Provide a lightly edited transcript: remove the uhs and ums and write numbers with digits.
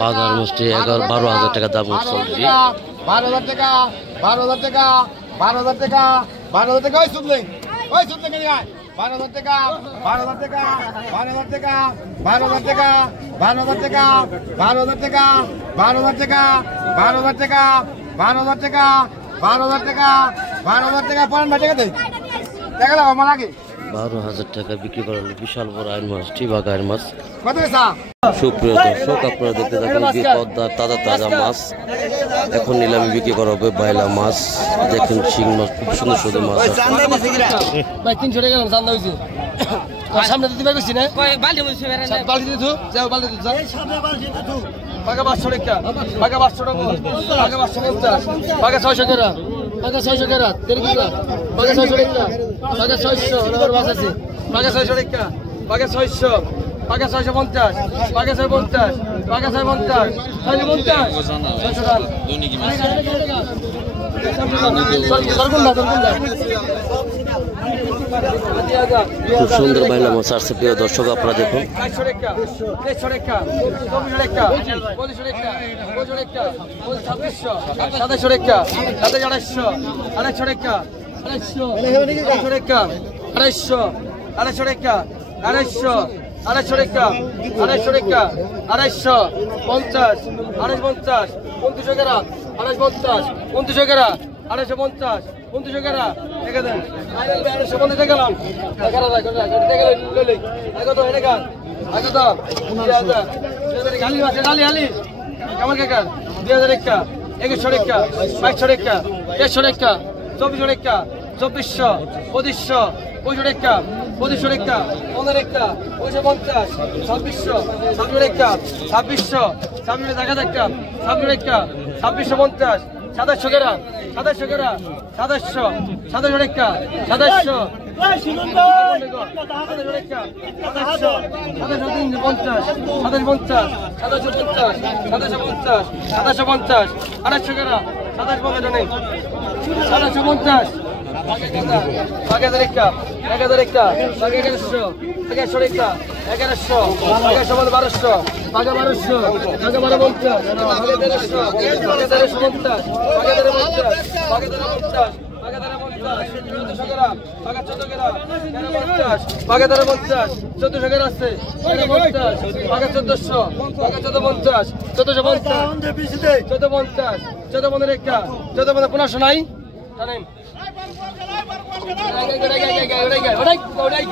বাজার মিষ্টি 12,000 টাকা দাম সবজি 12,000 টাকা 12,000 টাকা 12,000 টাকা 12,000 টাকা ওই শুনলে কেন 12,000 টাকা 12,000 টাকা 12,000 টাকা 12,000 টাকা 12,000 টাকা 12,000 টাকা 12,000 টাকা 12,000 টাকা 12,000 টাকা 12,000 টাকা 12,000 টাকা 5 টাকা দেই টাকা লাও আমার আগে 12,000 টাকা বিক্রি করা হলো বিশাল বড় আইন মাছ টিবাগ আইন মাছ। কত পয়সা? সুপ্রিয় দর্শক আপনারা দেখতে থাকুন পদ্মার তাজা তাজা মাছ এখন নিলামে বিক্রি করা হবে বাইলা মাছ। দেখুন শিং মাছ খুব সুন্দর সুন্দর মাছ ভাই 300 টাকা চান্দা হয়েছে সামনে দিতে পারছি না বালতি দিতে যাও বালতি দিতে যাও পাকা 500 টাকা পাকা 500 টাকা পাকা 550 পাকা 600 টাকা পাকা 600 টাকা তেরি টাকা পাকা 600 টাকা পাকা 600 ওর মাছ আছে পাকা 600 টাকা পাকা 600 পাকা 650 পাকা 650 পাকা 650 650 দৈনিক মাছ খুব সুন্দর বাইলা মাছ আসছে প্রিয় দর্শক আপনারা দেখুন। 400 টাকা 300 টাকা 24 টাকা 25 টাকা 25 টাকা 2600 2700 টাকা 2800 2800 টাকা 2800 টাকা 2800 2800 টাকা 2800 2800 টাকা 2800 টাকা 2800 50 2850 29 টাকা 2850 29 টাকা 2850 29 টাকা টাকা দেন 2850 টাকা গেলাম টাকা লইলে আগে তো টাকা আগে তো 2000 গালি আছে গালি গালি কেমন কাকা 2000 টাকা 2100 টাকা 2200 টাকা 150 টাকা 2400 টাকা 2400 2500 25 টাকা 2500 টাকা 15 টাকা 250 2600 26 টাকা 2600 26 টাকা টাকা 26 টাকা 2650 2700 টাকা 2700 টাকা 2700 2700 টাকা 2700 পাকা 1450 1400 টাকা আছে 1450 পাকা 1400 পাকা 1450 1450 1450 1450 টাকা 1450 নাই জানেন ওড়াই